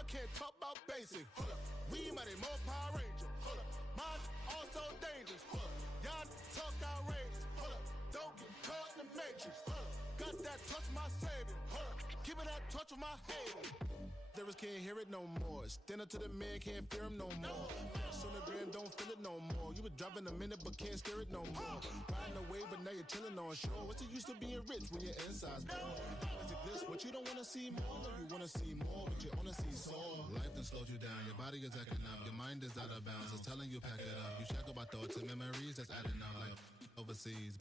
Y'all can't talk about basic. Hold up. We mighty more Power Ranger. Hold up. Mine also dangerous. Hold up. Y'all talk outrageous. Hold up. Don't get caught in the matrix. Hold up. Got that touch of my savior. Hold up. Keeping that touch with my haters. Lyrics can't hear it no more. Stand up to the man, can't fear him no more. On the gram, don't feel it no more. You were driving a minute, but can't steer it no more. Riding away, but now you're chilling on shore. What's the use of being rich when your inside's poor? Is it this? What you don't want to see more? No, you want to see more, but you only see sore. Life done slowed you down. Your body is acting up. Your mind is out of bounds. It's telling you pack it up. You shackle by thoughts and memories that's adding up. Like overseas,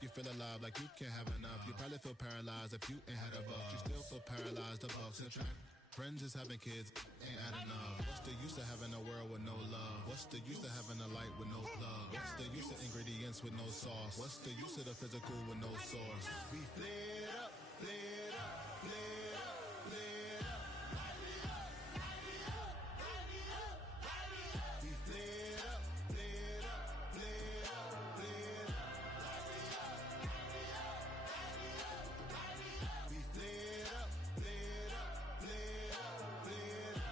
you feel alive like you can't have enough. You probably feel paralyzed if you ain't had a buck. You still feel paralyzed, the bucks and track. Friends is having kids, ain't adding up. What's the use of having a world with no love? What's the use of having a light with no plug? What's the use of ingredients with no sauce? What's the use of the physical with no source? We flared up, flared up, flared up, flared up. We flared up, flared up, flared up, flared up. We flared up, flared up, flared up, flared up.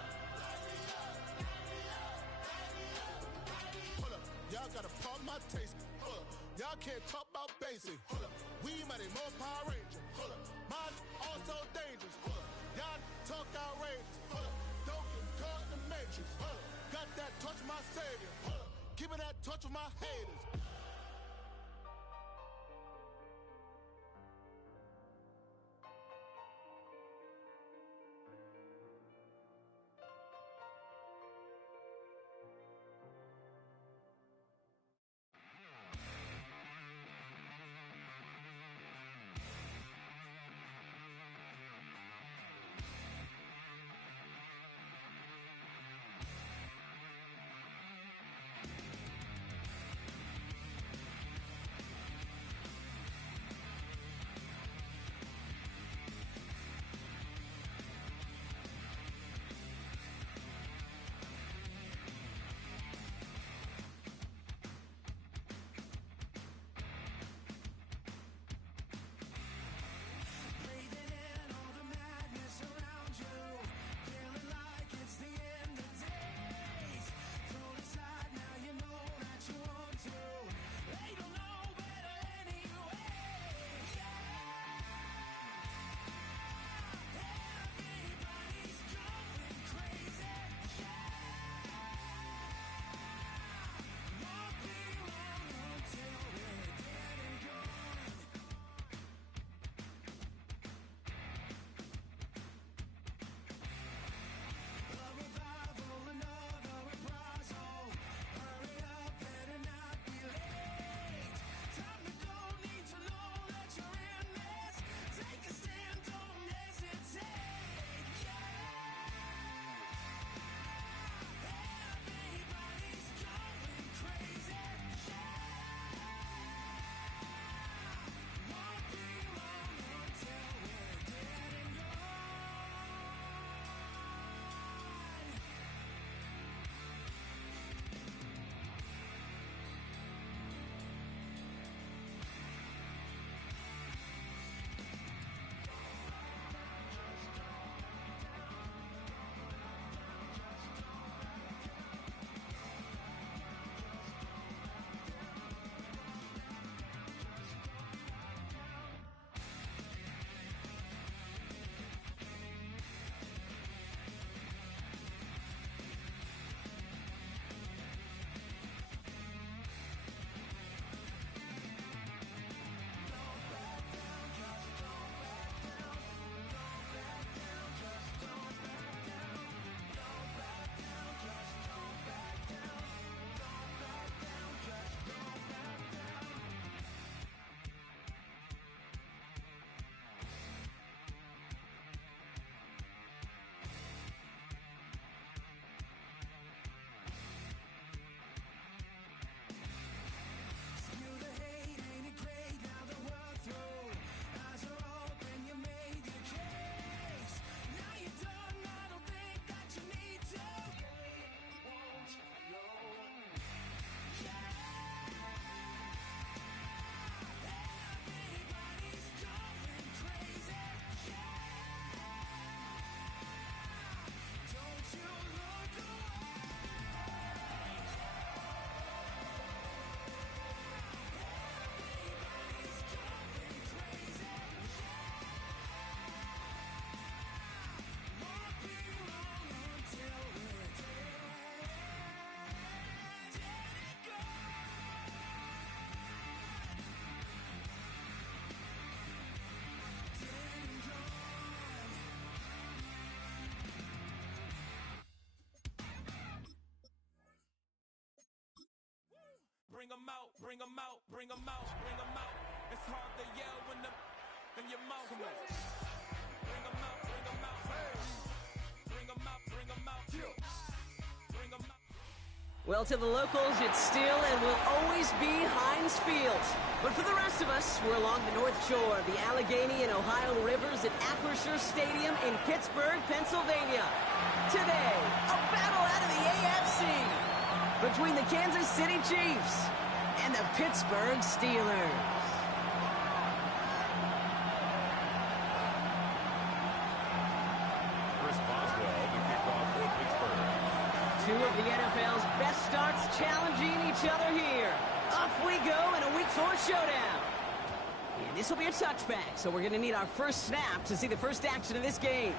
Hold up, y'all gotta pump my taste. Hold up, y'all can't talk about basic. Hold up, we mighty more Power Ranger. Hold up, mine also dangerous. Hold up, y'all talk outrageous. Hold up, don't get caught in the matrix. Hold up, got that touch of my savior. Hold up, keeping that touch with my haters. bring 'em out, bring 'em out, bring 'em out, bring 'em out. It's hard to yell when the in your mouth. Bring 'em out, bring 'em out. Bring 'em out, bring 'em out. Bring 'em out. Well, to the locals, it's still and will always be Heinz Field. But for the rest of us, we're along the North Shore of the Allegheny and Ohio Rivers at Acrisure Stadium in Pittsburgh, Pennsylvania. Today, a battle out of the AFC between the Kansas City Chiefs and the Pittsburgh Steelers. Two of the NFL's best starts challenging each other here. Off we go in a Week 4 showdown. And this will be a touchback, so we're going to need our first snap to see the first action of this game.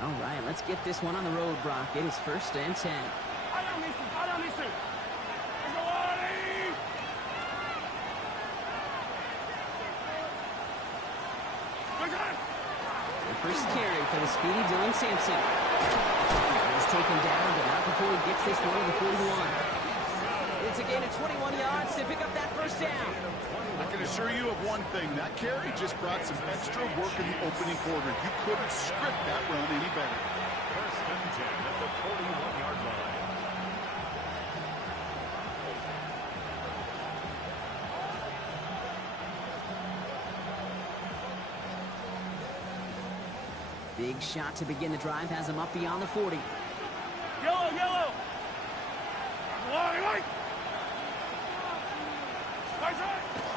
All right, let's get this one on the road, Brock. It is 1st and 10. The first carry for the speedy Dylan Sampson. He's taken down, but not before he gets this one to the 41. It's a gain of 21 yards to pick up that first down. I can assure you of one thing. That carry just brought some extra work in the opening quarter. You couldn't script that run any better. 1st and 10 at the 41-yard line. Big shot to begin the drive has him up beyond the 40. Yellow!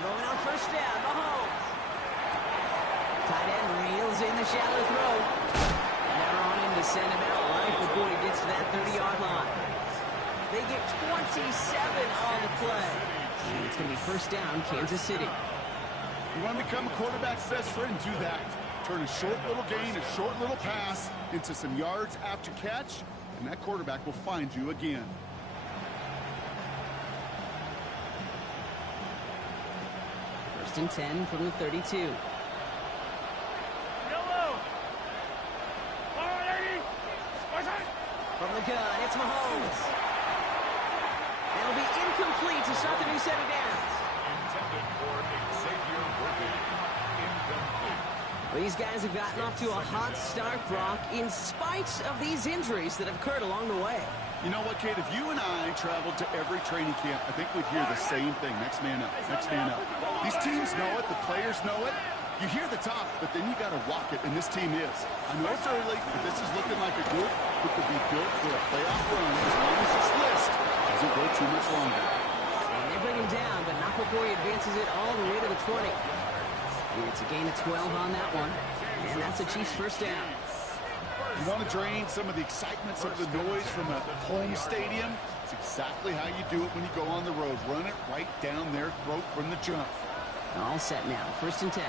Throwing on 1st down, Mahomes. Tight end reels in the shallow throw. And they're on him to send him out right before he gets to that 30-yard line. They get 27 on the play. And it's going to be 1st down, Kansas City. You want to become a quarterback's best friend, do that. Turn a short little gain, a short little pass into some yards after catch, and that quarterback will find you again. First and 10 from the 32. From the gun, it's Mahomes. It'll be incomplete to start the new set of downs. Intended for Xavier Worthy. Incomplete. Well, these guys have gotten off to a hot start, Brock, in spite of these injuries that have occurred along the way. You know what, Kate? If you and I traveled to every training camp, I think we'd hear the same thing. Next man up, next man up. These teams know it. The players know it. You hear the talk, but then you got to walk it, and this team is. I know it's early, but this is looking like a group who could be built for a playoff run as long as this list doesn't go too much longer. And they bring him down, but not before he advances it all the way to the 20. And it's a gain of 12 on that one, and that's a Chiefs 1st down. You want to drain some of the excitement, some of the noise from a home stadium? It's exactly how you do it when you go on the road. Run it right down their throat from the jump. All set now, 1st and 10.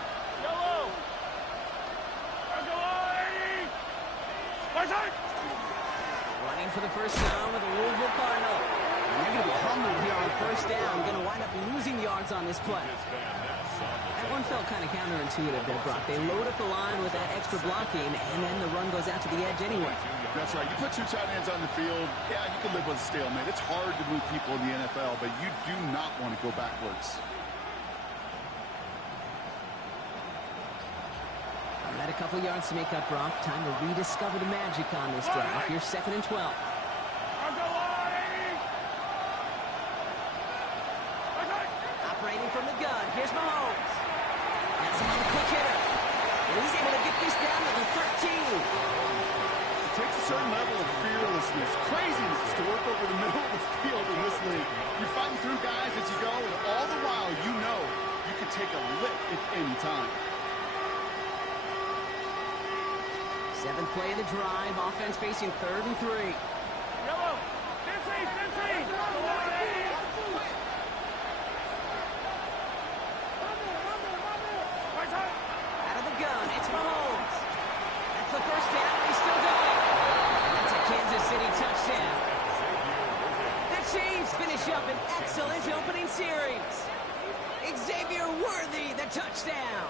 Running for the first down with the Louisville Cardinal. And they're going to be humbled here on 1st down. Going to wind up losing yards on this play. That one felt kind of counterintuitive there, Brock. They load up the line with that extra blocking, and then the run goes out to the edge anyway. That's right. You put 2 tight ends on the field, yeah, you can live with a stalemate. It's hard to move people in the NFL, but you do not want to go backwards. At a couple yards to make up, Brock. Time to rediscover the magic on this drive. Here's 2nd and 12. Operating from the gun. Here's Mahomes. That's another quick hitter. And he's able to get this down to the 13. It takes a certain level of fearlessness, craziness to work over the middle of the field in this league. You're fighting through guys as you go, and all the while you know you can take a lick at any time. 7th play of the drive. Offense facing 3rd and 3. Out of the gun, it's Mahomes. That's the 1st down. They still finish up an excellent opening series. Xavier Worthy, the touchdown.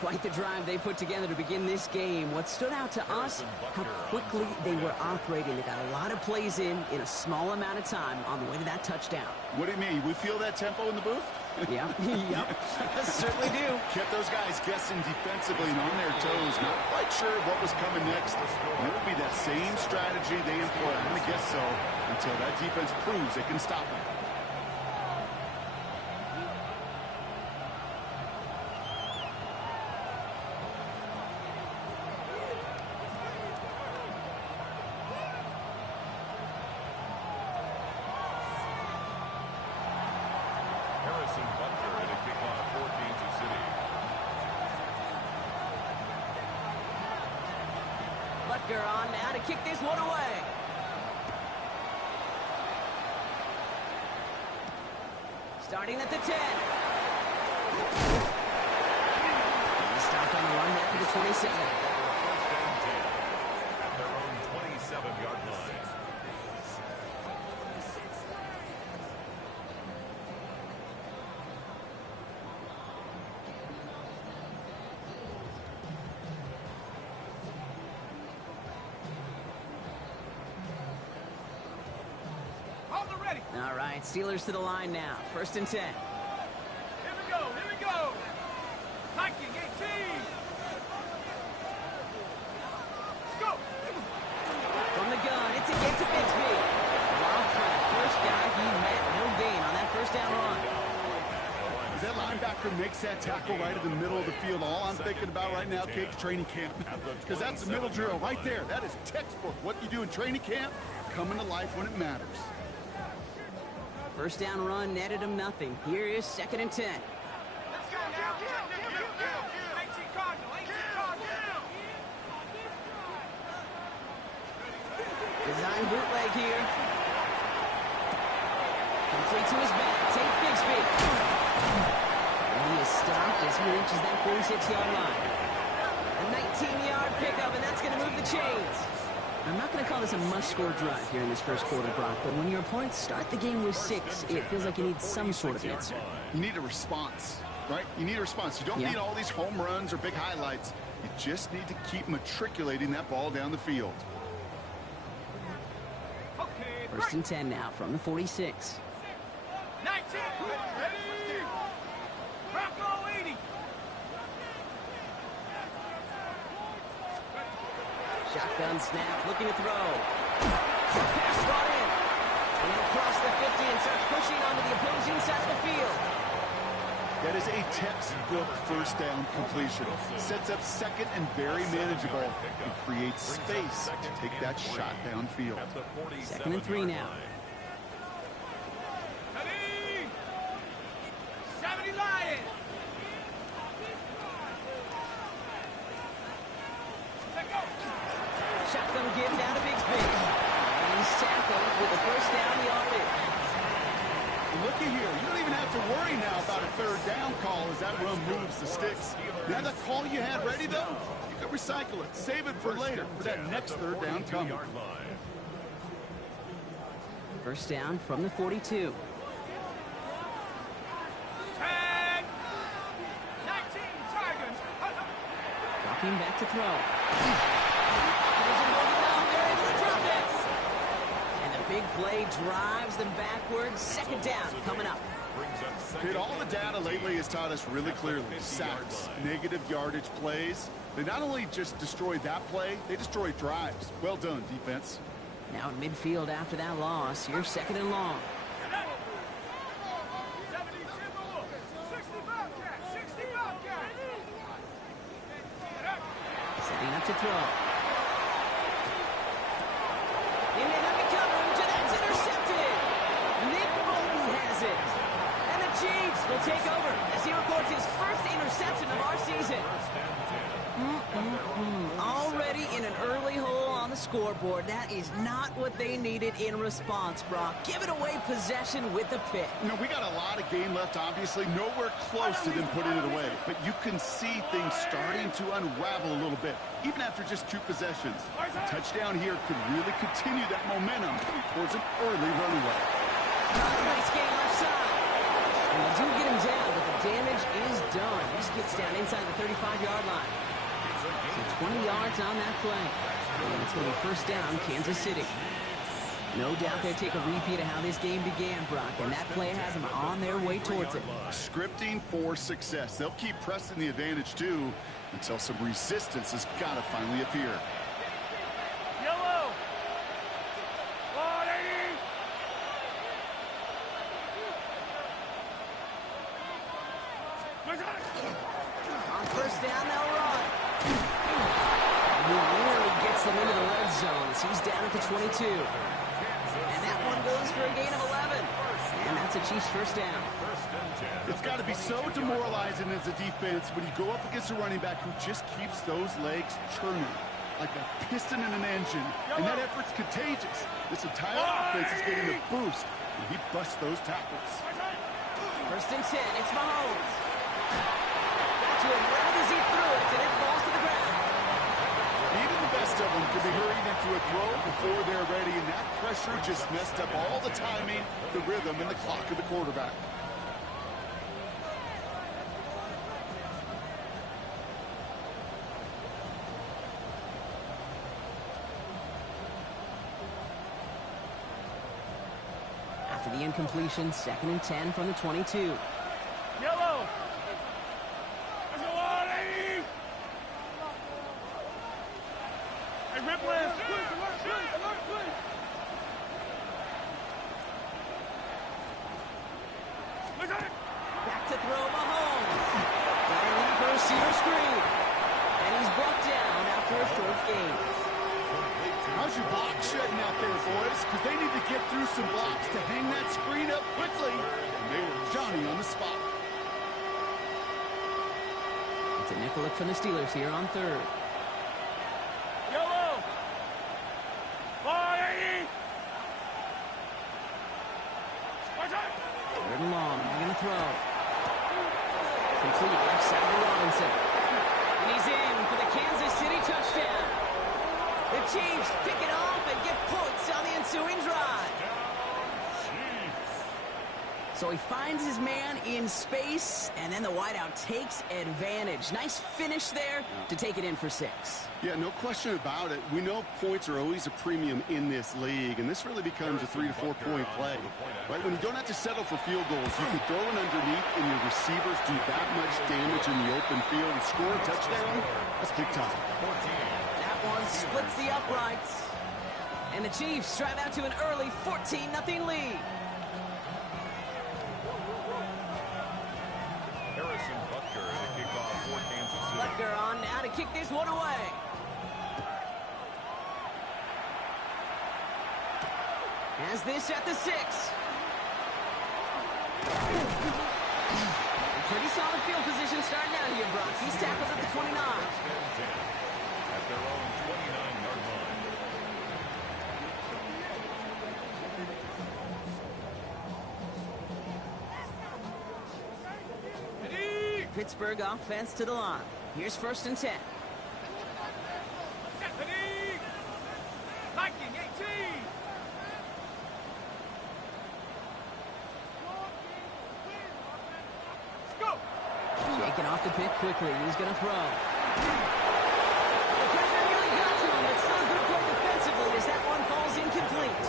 Quite the drive they put together to begin this game. What stood out to us, how quickly they were operating. They got a lot of plays in a small amount of time on the way to that touchdown. What do you mean? We feel that tempo in the booth? Yeah, yep, certainly do. Kept those guys guessing defensively and on their toes. Not quite sure what was coming next. It will be that same strategy they employ. I'm going to guess so until that defense proves they can stop them. On now to kick this one away. Starting at the 10. He stopped on the run back to the 27. First and 10 at their own 27-yard line. All right, Steelers to the line now. First and 10. Here we go, here we go. Hiking 18. Let's go. From the gun, it's a get to Bixby. Wild threat, first guy he met, no gain on that first down run. As that linebacker makes that tackle right in the middle of the field, all I'm thinking about right now, Cake's training camp. Because that's the middle drill right there. That is textbook. What you do in training camp, coming to life when it matters. First down run netted him nothing. Here is second and 10. Let's go now. 18 Cardinal, 18 Cardinal. Design bootleg here. Complete to his back. Take Bixby. And he is stopped as he reaches that 46-yard line. A 19-yard pickup, and that's going to move the chains. I'm not going to call this a must-score drive here in this first quarter, Brock, but when your opponents start the game with 6, it feels like you need some sort of answer. You need a response, right? You need a response. You don't need all these home runs or big highlights. You just need to keep matriculating that ball down the field. First and 10 now from the 46. 19. Ready. Bronco 80. Shotgun snap, looking to throw. Pass brought in. And he'll cross the 50 and start pushing onto the opposing side of the field. That is a textbook first down completion. Sets up second and very manageable and creates space to take that shot downfield. Second and 3 now. Ready. 70 Lions. Shotgun give down to Bixby. And he's tackled with the first down yardage. Looky here, you don't even have to worry now about a third down call as that run moves the sticks. Now that call you had ready, though, you can recycle it. Save it for later, for that next third down coming. First down from the 42. 10. 19 Tigers. Dropping back to throw. They're able to drop it. And the big play drives them backwards. Second down coming up. Kid, all the data lately has taught us really clearly. Sacks, negative yardage plays. They not only just destroy that play, they destroy drives. Well done, defense. Now in midfield after that loss. Here's second and long. 60 Bobcat. Setting up to throw. He may not be covering to that's intercepted. Nick Bolton has it. And the Chiefs will will take over as he records his first interception of our season. Already in an early hole on the scoreboard. That is not what they needed in response, Brock. Give it away possession with the pick. You know, we got a lot of game left, obviously. Nowhere close to them putting it away. But you can see things starting to unravel a little bit, even after just 2 possessions. A touchdown here could really continue that momentum towards an early runaway. Nice game left side. And they do get him down, but the damage is done. He just gets down inside the 35-yard line. So 20 yards on that play. And it's going to be first down, Kansas City. No doubt they'll take a repeat of how this game began, Brock, and that play has them on their way towards it. Scripting for success. They'll keep pressing the advantage, too, until some resistance has got to finally appear. Yellow. 180. On first down, they'll run. He really gets them into the red zone as he's down at the 22. And that one goes for a gain of 11. And that's a Chiefs first down. It's got to be so demoralizing as a defense when you go up against a running back who just keeps those legs churning like a piston in an engine. And that effort's contagious. This entire offense is getting a boost when he busts those tackles. First and 10, it's Mahomes. Got to him right as he threw it, and it falls to the ground. Even the best of them could be hurried into a throw before they're ready, and that pressure just messed up all the timing, the rhythm, and the clock of the quarterback. After the incompletion, second and 10 from the 22. Yellow. Let's go 180. Hey, Ripley. Back to throw Mahomes. Diving for a receiver screen. And he's brought down after a short gain. How's your block shedding out there, boys? Because they need to get through some blocks to hang that screen up quickly. And they were Johnny on the spot. It's a nickel look from the Steelers here on third. Yellow. 180. Third and long. They're going to throw. Complete left side to Robinson. And he's in for the Kansas City touchdown. The Chiefs pick it off and get points on the ensuing drive. So he finds his man in space, and then the wideout takes advantage. Nice finish there to take it in for 6. Yeah, no question about it. We know points are always a premium in this league, and this really becomes a 3 to 4 point play. Right? When you don't have to settle for field goals, you can throw it underneath, and your receivers do that much damage in the open field and score a touchdown. That's big time. That one splits the uprights. And the Chiefs drive out to an early 14-0 lead. Butker on now to kick this one away. Has this at the 6. Pretty solid field position starting out here, Brock. He's tackled at the 29. At their own 29-yard line. Pittsburgh offense to the line. Here's first and 10. Viking 18. Let's go. Shaking off the pick quickly. He's going to throw. The pressure really got to him, but still a good play defensively as that one falls incomplete.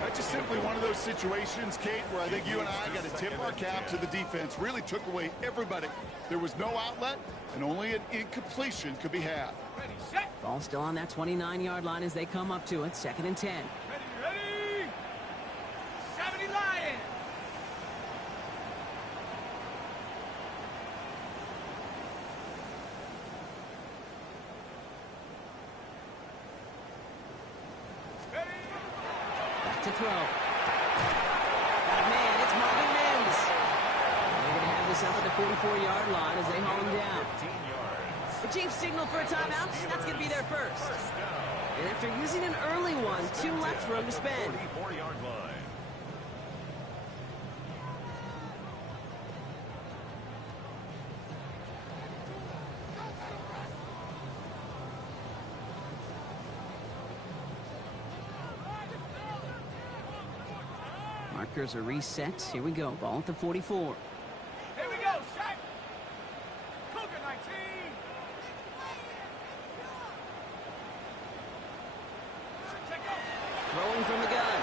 That's just simply one of those situations, Kate, where I think you and I got to tip our cap to the defense. Really took away everybody. There was no outlet, and only an incompletion could be had. Ready, set. Ball still on that 29-yard line as they come up to it. Second and 10. Ready. 70 Lions. Back to throw. Man, it's Marvin Mims. this up at the 44-yard line as they haul him down. 15 yards. The Chiefs signal for a timeout. That's going to be their first. And after using an early one, 2 left for him to spend. 44-yard line. Markers are reset. Here we go. Ball at the 44. Here we go, Shaq. Cougar 19. Check out. Throwing from the gun.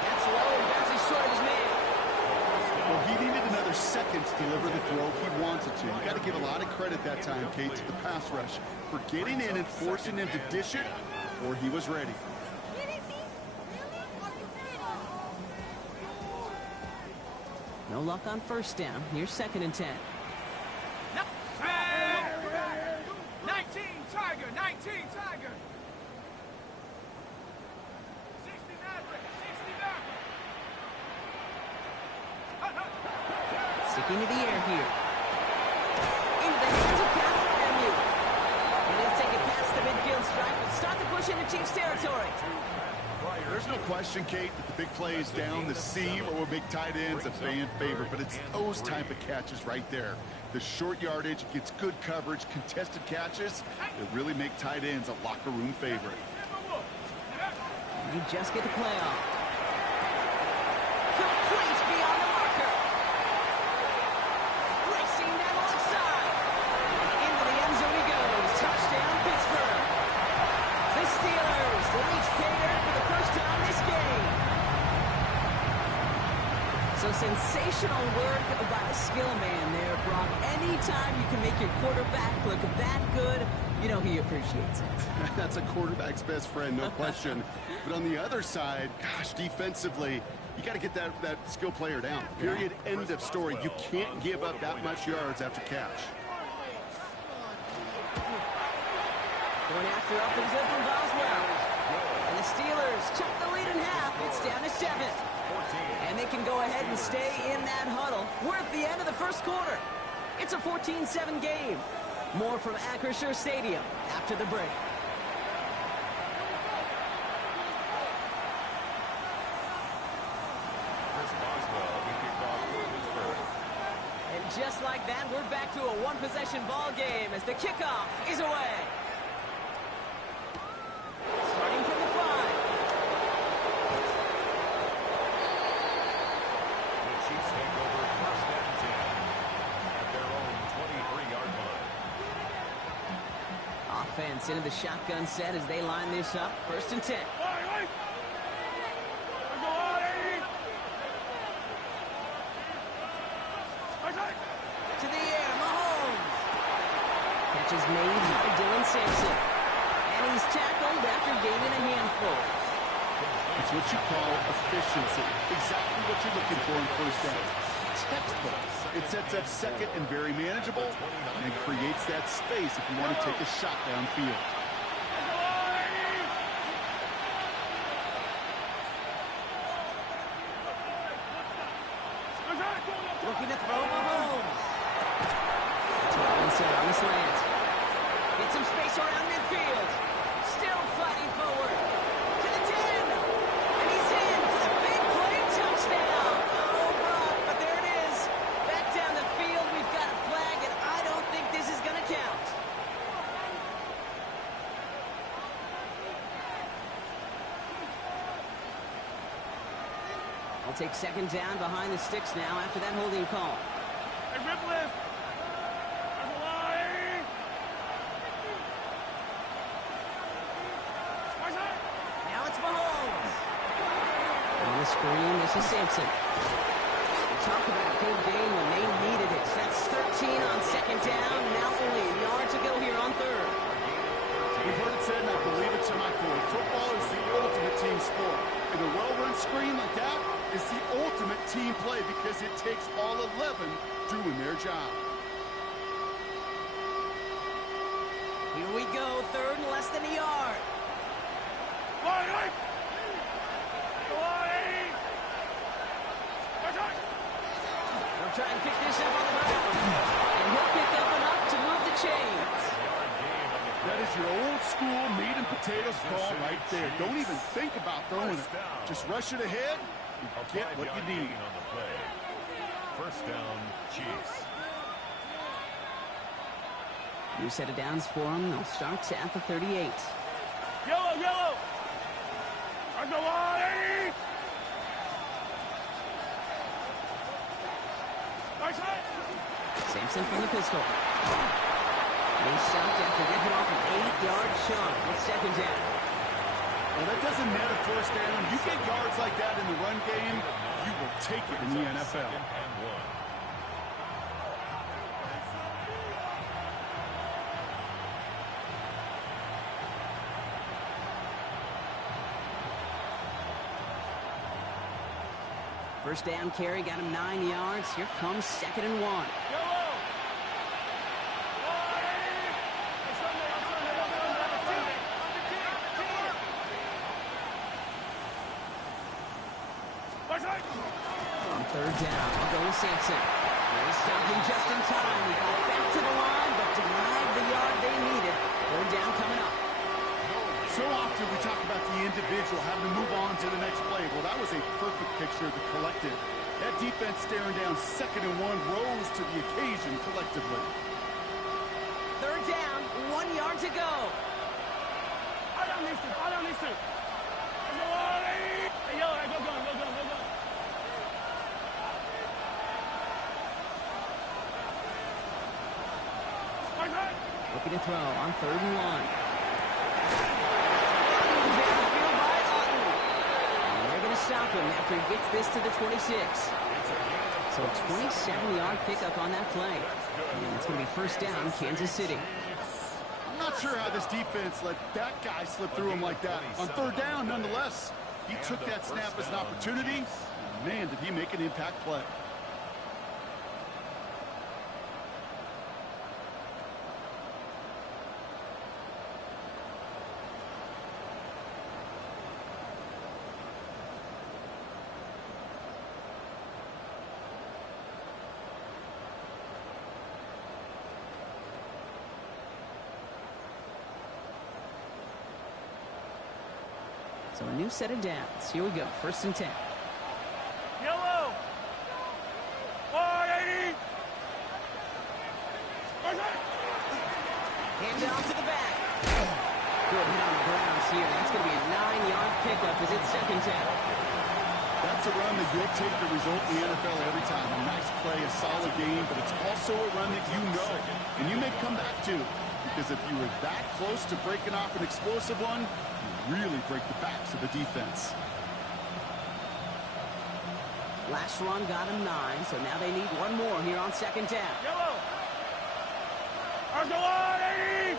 That's low and bounces short of his man. Well, he needed another second to deliver the throw he wanted to. You got to give a lot of credit that time, Kate, to the pass rush for getting in and forcing him to dish it before he was ready. No luck on first down. Here's 2nd and 10. 19 Tiger, 19 Tiger. 60 Maverick, 60 Maverick. Sticking to the air here. Into the hands of Patrick Lemieux. And he'll take it past the midfield stripe and start to push into Chiefs territory. There's no question, Kate, that the big plays down the seam or big tight ends a fan favorite, but it's those type of catches right there. The short yardage, gets good coverage, contested catches that really make tight ends a locker room favorite. And they just get the play off. Complete beyond the marker. Racing down the left side. Into the end zone he goes. Touchdown, Pittsburgh. The Steelers reach pay dirt for the first time this game. So sensational work by the skill man there, Brock. Anytime you can make your quarterback look that good, you know he appreciates it. That's a quarterback's best friend, no question. But on the other side, gosh, defensively, you got to get that skill player down. Period, end of story. You can't give up that much yards after catch. Going after up and good from Boswell. And the Steelers chop the lead in half. It's down to 7. And they can go ahead and stay in that huddle. We're at the end of the first quarter. It's a 14-7 game. More from Acrisure Stadium after the break. And just like that, we're back to a one-possession ball game as the kickoff is away. Starting from the 5. The Chiefs take over 1st and 10 at their own 23-yard line. Offense into the shotgun set as they line this up. 1st and 10. To the air, Mahomes. Catch is made by Dylan Sampson. And he's tackled after gaining a handful. It's what you call efficiency. Exactly what you're looking for in first down. Textbook. It sets up second and very manageable, and it creates that space if you want to take a shot downfield. Looking to throw Mahomes. Robinson on the slant. Get some space around midfield. Still fighting forward. To the 10. And he's in for the big play touchdown. Oh, Brock, but there it is. Back down the field, we've got a flag, and I don't think this is going to count. I'll take 2nd down behind the sticks now after that holding call. Hey, rip lift. There's a line. Now it's Mahomes. On the screen, this is Sampson. Talk about a good game when they needed it. That's 13 on 2nd down. Now only a yard to go here on 3rd. We've heard it said, and I believe it to my core. Football is the ultimate team sport. And a well-run screen like that is the ultimate team play because it takes all 11 doing their job. Here we go, 3rd and less than a yard. We'll try and pick this up There's your old school meat and potatoes call right there. Don't even think about throwing it. Just rush it ahead and get what you need. On the play. First down, Chiefs. New set of downs for them. They'll start at the 38. Yellow, yellow. I go on, 80. Nice hit. Sampson from the pistol. They stopped after ripping off an 8-yard chunk. It's second down. Well, that doesn't net a first down. You get yards like that in the run game, you will take it in the NFL. And 1. First down carry got him 9 yards. Here comes second and 1. Yellow. On third down, I'll go with Sampson. They stopped him just in time. He got back to the line, but denied the yard they needed. Third down coming up. So often we talk about the individual having to move on to the next play. Well, that was a perfect picture of the collective. That defense staring down second and 1 rose to the occasion collectively. Third down, 1 yard to go. I don't need to. Go on, 80. Hey, yellow, go gun. Looking to throw on third and 1. And they're going to stop him after he gets this to the 26. So a 27-yard pickup on that play. And it's going to be first down, Kansas City. I'm not sure how this defense let that guy slip through him like that. On third down, nonetheless, he took that snap as an opportunity. Man, did he make an impact play. So a new set of downs. Here we go. First and 10. Yellow. 180. Hand off to the back. Good hit on the grounds here. That's going to be a 9-yard pickup as it's second down. That's a run that you'll take the result in the NFL every time. A nice play, a solid game, but it's also a run that you know and you may come back to. Because if you were that close to breaking off an explosive one, you really break the backs of the defense. Last run got him 9, so now they need one more here on second down. Yellow. I go on, 80.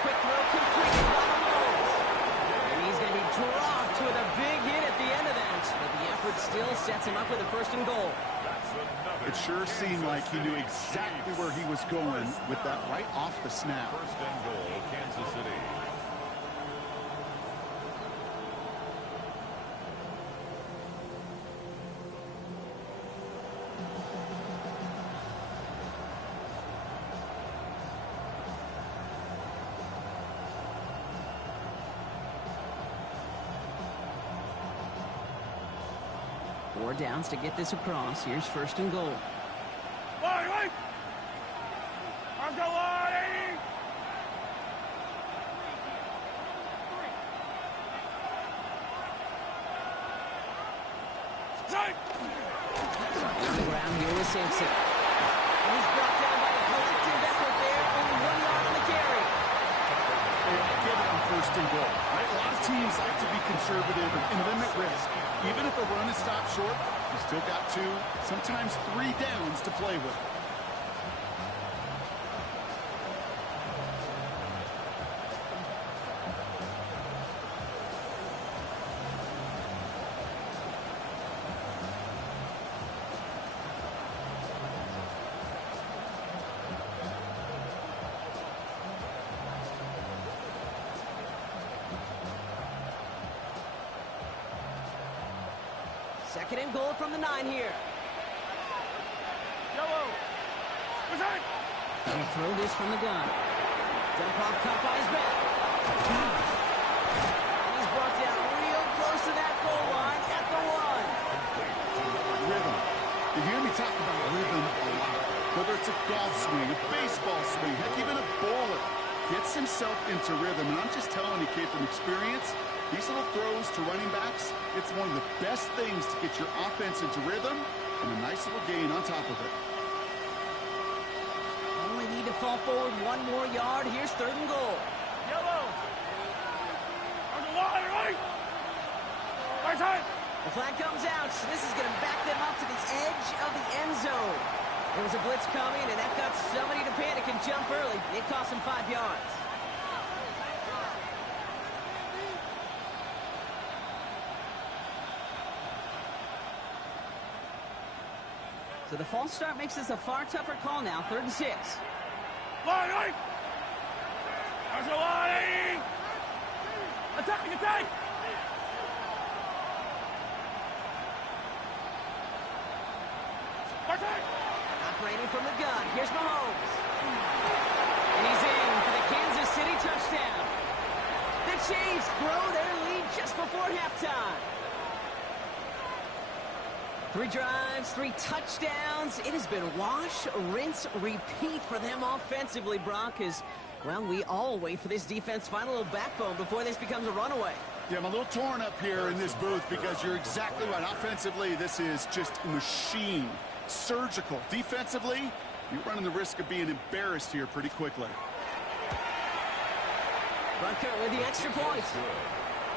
Quick throw completed by Rose. And he's going to be dropped with a big hit at the end of that. But the effort still sets him up with a first and goal. It sure seemed like he knew exactly where he was going with that right off the snap. First and goal, Kansas City. Four downs to get this across. Here's first and goal. Wait. I go on, 80. On the ground here with Sampson. And he's brought down by a collective effort there. Only 1 yard on the carry. I get it on first and goal. Right? A lot of teams like to be conservative and limit risk. Even if a run is stopped short, you still got 2, sometimes 3 downs to play with. Second and goal from the 9 here. He'll throw this from the gun. Dump off cut by his back. And he's brought down real close to that goal line at the 1. Rhythm. You hear me talk about rhythm a lot. Whether it's a golf swing, a baseball swing, heck, even a bowler. Gets himself into rhythm. And I'm just telling you, kid, from experience, these little throws to running backs, it's one of the best things to get your offense into rhythm and a nice little gain on top of it. Only need to fall forward 1 more yard. Here's 3rd and goal. Yellow. On the line, right? Right side. The flag comes out. So this is going to back them up to the edge of the end zone. There was a blitz coming, and that got somebody to panic and jump early. It cost them 5 yards. So the false start makes this a far tougher call now. 3rd and 6. Line, right. There's a line. Attack, attack. Attack. Operating from the gun. Here's Mahomes. And he's in for the Kansas City touchdown. The Chiefs grow their lead just before halftime. 3 drives, 3 touchdowns. It has been wash, rinse, repeat for them offensively, Brock, as, well, we all wait for this defense to find a little backbone before this becomes a runaway. Yeah, I'm a little torn up here in this booth because you're exactly right. Offensively, this is just a machine. Surgical. Defensively, you're running the risk of being embarrassed here pretty quickly. Butker with the extra point.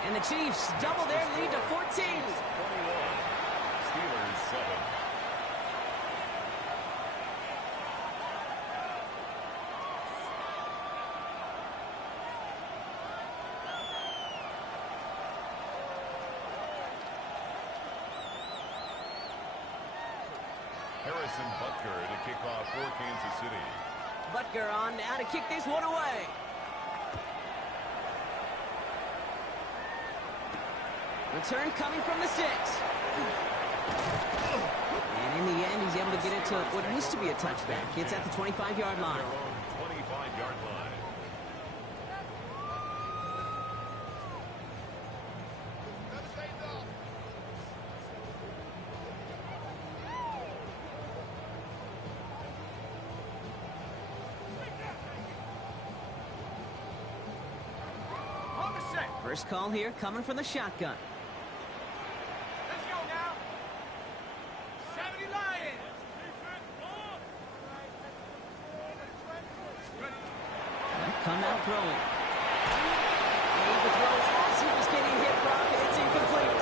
And the Chiefs double their lead to 14. 21. Steelers 7. Harrison Butker to kick off for Kansas City. Butker on now to kick this one away. Return coming from the 6. And in the end, he's able to get it to what used to be a touchback. It's at the 25-yard line. Their own 25-yard line. First call here coming from the shotgun. Let's go now. 70 Lions. Come out throwing. Made the throw as he was getting hit, Brock, and it's incomplete.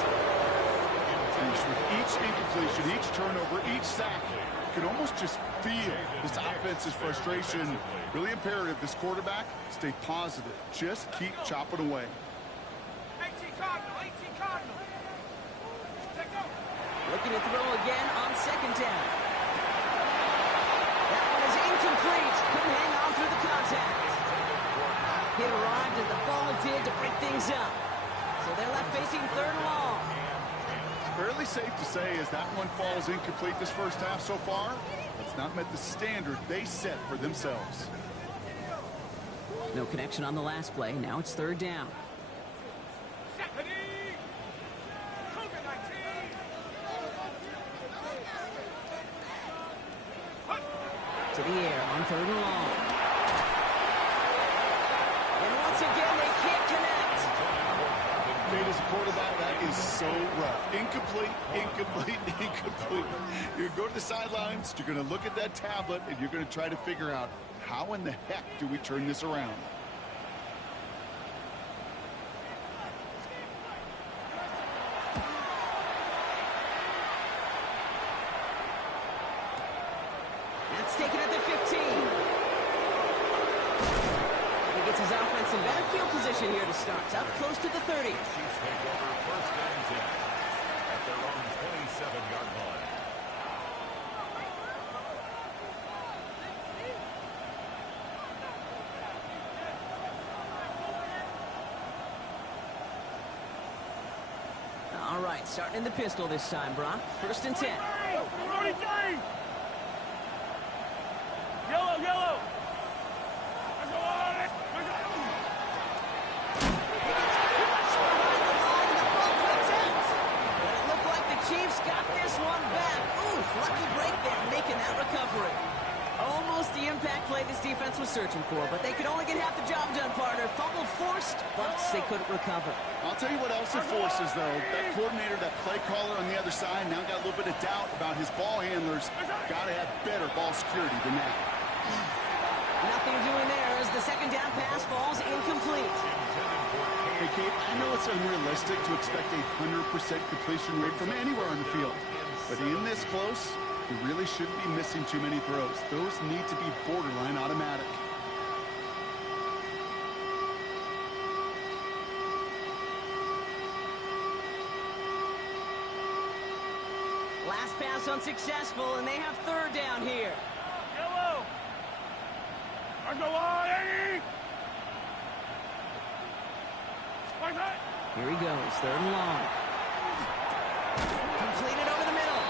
With each incompletion, each turnover, each sack, you can almost just feel this offense's frustration. Really imperative, this quarterback, stay positive. Just keep chopping away. 18 Cardinal. Take go. Looking to throw again on 2nd down. That one is incomplete. Couldn't hang on through the contact. Hit arrived as the ball did to break things up. So they're left facing 3rd and long. Fairly safe to say as that one falls incomplete this first half so far, it's not met the standard they set for themselves. No connection on the last play. Now it's 3rd down. To the air on 3rd and long. And once again, they can't connect. Kate, as a quarterback, that is so rough. Incomplete. You're going to go to the sidelines, you're going to look at that tablet, and you're going to try to figure out how in the heck do we turn this around. That's taken at the 15. And he gets his offense in better field position here to start. Up close to the 30. Chiefs take over 1st and 10 at their own 27-yard line. All right, starting in the pistol this time, Brock. 1st and 10. defense was searching for, but they could only get half the job done, partner. Fumble forced, but they couldn't recover. I'll tell you what else it forces, though. That coordinator, that play caller on the other side, now got a little bit of doubt about his ball handlers. Got to have better ball security than that. Nothing doing there as the second down pass falls incomplete. Hey, Kate, I know it's unrealistic to expect a 100% completion rate from anywhere on the field. But in this close, you really shouldn't be missing too many throws. Those need to be borderline automatic. Last pass unsuccessful, and they have third down here. Yellow. Here he goes, third and long. Completed over the middle.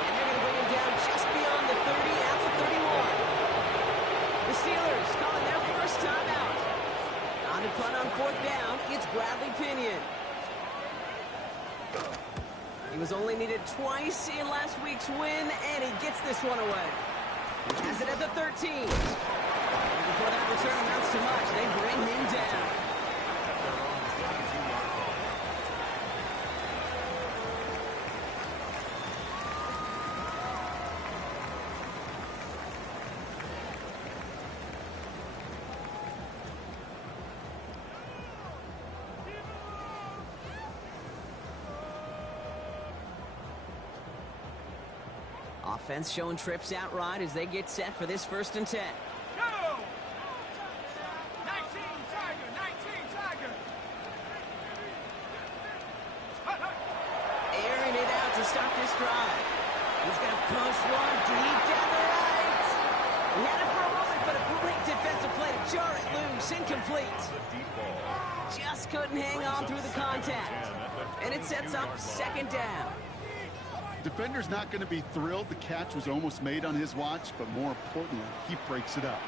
And they're going to bring him down just beyond the 30 at the 31. The Steelers calling their first timeout. On to punt on fourth down, it's Bradley Pinion. He was only needed twice in last week's win, and he gets this one away. Has it at the 13. And before that return amounts to much, they bring him down. Offense showing trips out right as they get set for this 1st and 10. Go! 19 Tiger, 19 Tiger. Airing it out to start this drive. He's going to push one deep down the right. He had it for a moment, but a great defensive play to jar it loose, incomplete. Just couldn't hang on through the contact. And it sets up 2nd down. Defender's not going to be thrilled the catch was almost made on his watch, but more importantly, he breaks it up.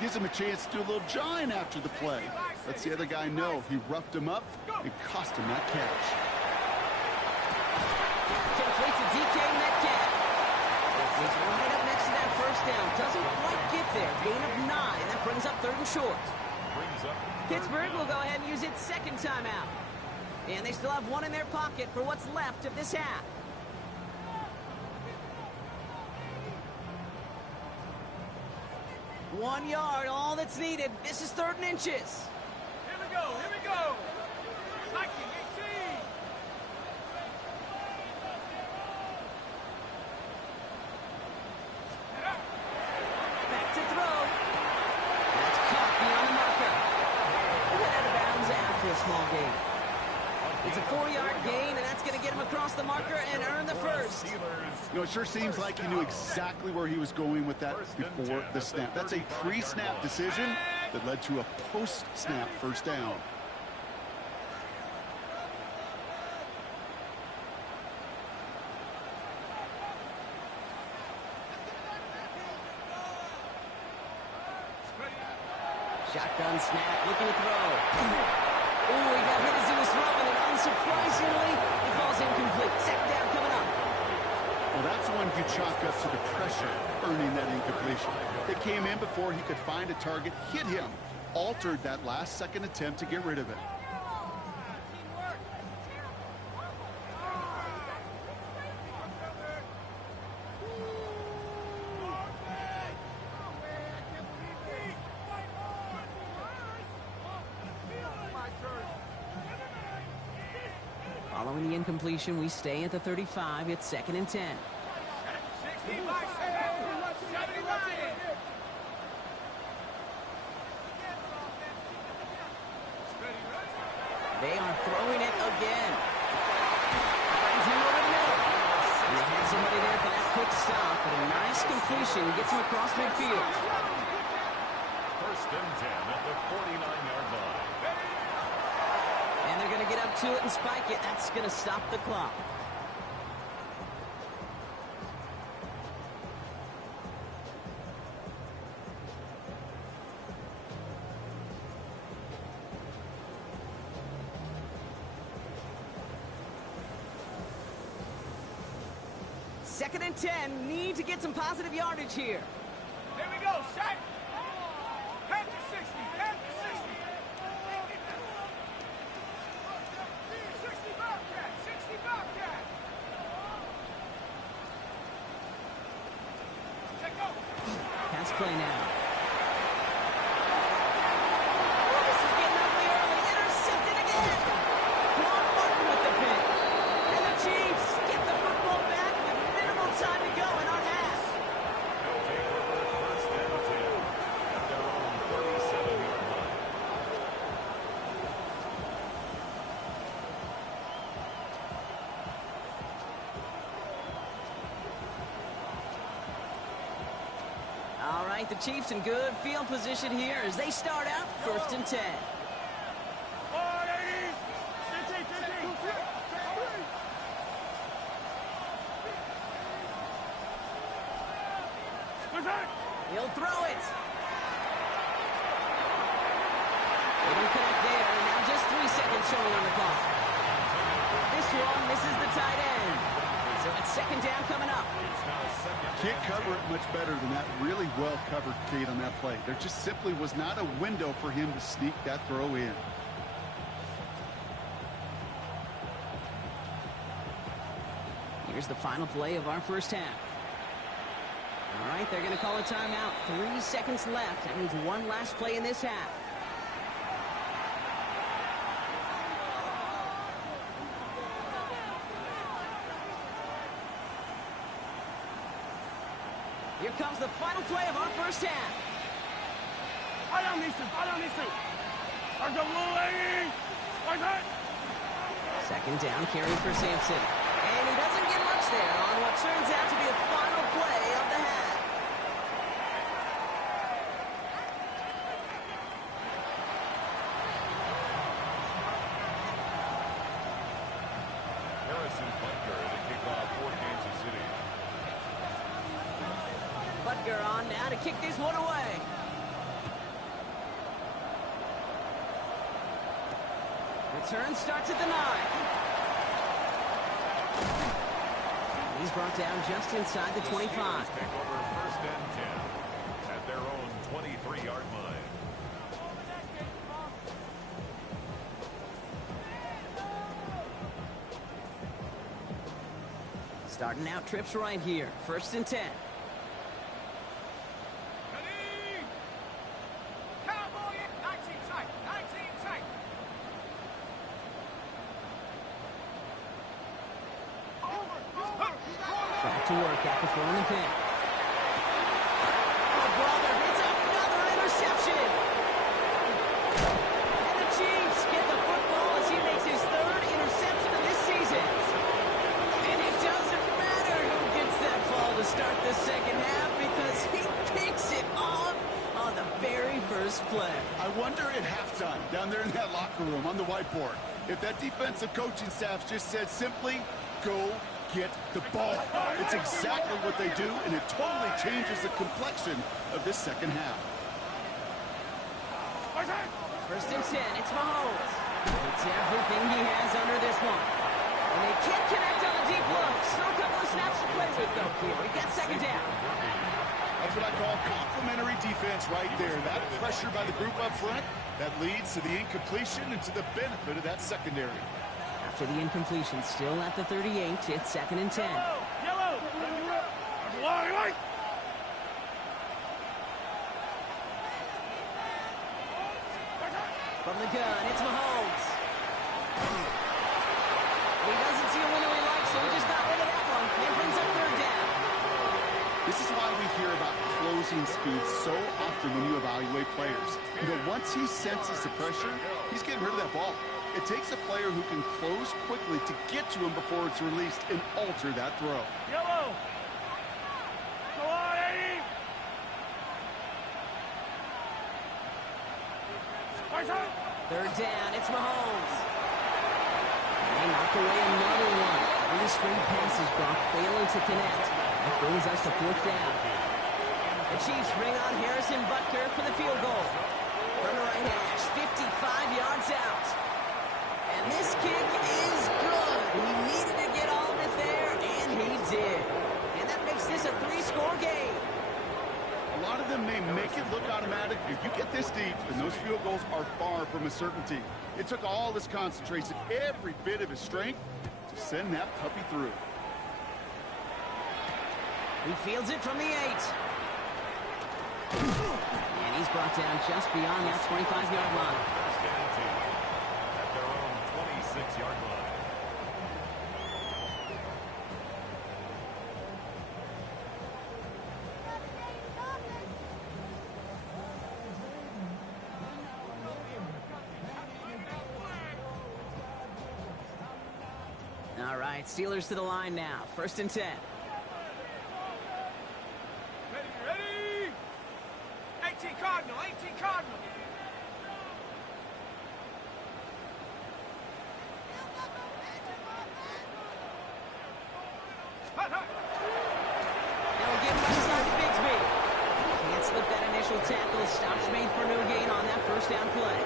Gives him a chance to do a little jawing after the play. Lets the other guy know he roughed him up and cost him that catch. Complete to DK Metcalf. He's right up next to that 1st down. Doesn't quite get there. Gain of 9. That brings up 3rd and short. Pittsburgh will go ahead and use its 2nd timeout. And they still have one in their pocket for what's left of this half. 1 yard, all that's needed. This is 3rd and inches. Here we go, here we go. 19, 18. Back to throw. That's caught beyond the marker. And then out of bounds after a small gain. It's a 4-yard gain, and that's going to get him across the marker and earn the 1st. You know, it sure seems like he knew exactly where he was going with that before the snap. That's a pre-snap decision that led to a post-snap 1st down. Shotgun snap, looking to throw. Ooh, he got hit as he was throwing, and unsurprisingly, it falls incomplete. 2nd down coming up. Well, that's one you chalk up to the pressure earning that incompletion. It came in before he could find a target, hit him, altered that last-second attempt to get rid of it. Following the incompletion, we stay at the 35. It's 2nd and 10. 60 by 70 Ryan. They are throwing it again. Finds him over the middle. And they had somebody there for that quick stop, but a nice completion gets him across midfield. 1st and 10 at the 49-yard line. And they're going to get up to it and spike it. That's going to stop the clock. Second and 10. Need to get some positive yardage here. Here we go, set. the Chiefs in good field position here as they start out 1st and 10. He'll throw it. They don't connect there, and now just 3 seconds showing on the clock. This one misses the tight end. So it's 2nd down coming up. Can't cover it much better than that. Really well covered, Kate, on that play. There just simply was not a window for him to sneak that throw in. Here's the final play of our first half. All right, they're going to call a timeout. 3 seconds left. That means one last play in this half. Here comes the final play of our first half. I don't need to. Second down, carry for Sampson. And he doesn't get much there on what turns out to be a final play of the half. Harrison Butker to kick off for Kansas City. Butker on now to kick this one away. Return starts at the 9. He's brought down just inside the 25. Steelers take over 1st and 10 at their own 23-yard line. Starting out trips right here. 1st and 10. Back to work after throwing the pick. Oh, brother, it's another interception. And the Chiefs get the football as he makes his 3rd interception of this season. And it doesn't matter who gets that ball to start the second half because he picks it off on the very first play. I wonder at halftime, down there in that locker room on the whiteboard, if that defensive coaching staff just said simply, go get the ball. It's exactly what they do, and it totally changes the complexion of this second half. 1st and 10, it's Mahomes. It's everything he has under this one. And they can't connect on the deep looks. Throw a couple of snaps to play with, though. Here, we got 2nd down. That's what I call complimentary defense right there. That pressure by the group up front, that leads to the incompletion and to the benefit of that secondary. After the incompletion, still at the 38, it's 2nd and 10. Yellow. From the gun, it's Mahomes. He doesn't see a window he likes, so he just got rid of that one. And brings up 3rd down. This is why we hear about closing speed so often when you evaluate players. You know, once he senses the pressure, he's getting rid of that ball. It takes a player who can close quickly to get to him before it's released and alter that throw. Yellow. Go on, 80. 3rd down, it's Mahomes. And they knock away another one. 3 straight passes, Brock, failing to connect. That brings us to 4th down. The Chiefs bring on Harrison Butker for the field goal. From the right hash, 55 yards out. And this kick is good. He needed to get all of it there, and he did. And that makes this a 3-score game. A lot of them may make it look automatic. If you get this deep, then those field goals are far from a certainty. It took all his concentration, every bit of his strength, to send that puppy through. He fields it from the 8. And he's brought down just beyond that 25-yard line. At their own 26-yard line. All right, Steelers to the line now. 1st and 10. Ready. Cardinal, 18 Cardinal. Now again, right side to Bigsby. Can't slip that initial tackle. Stops made for no gain on that first down play.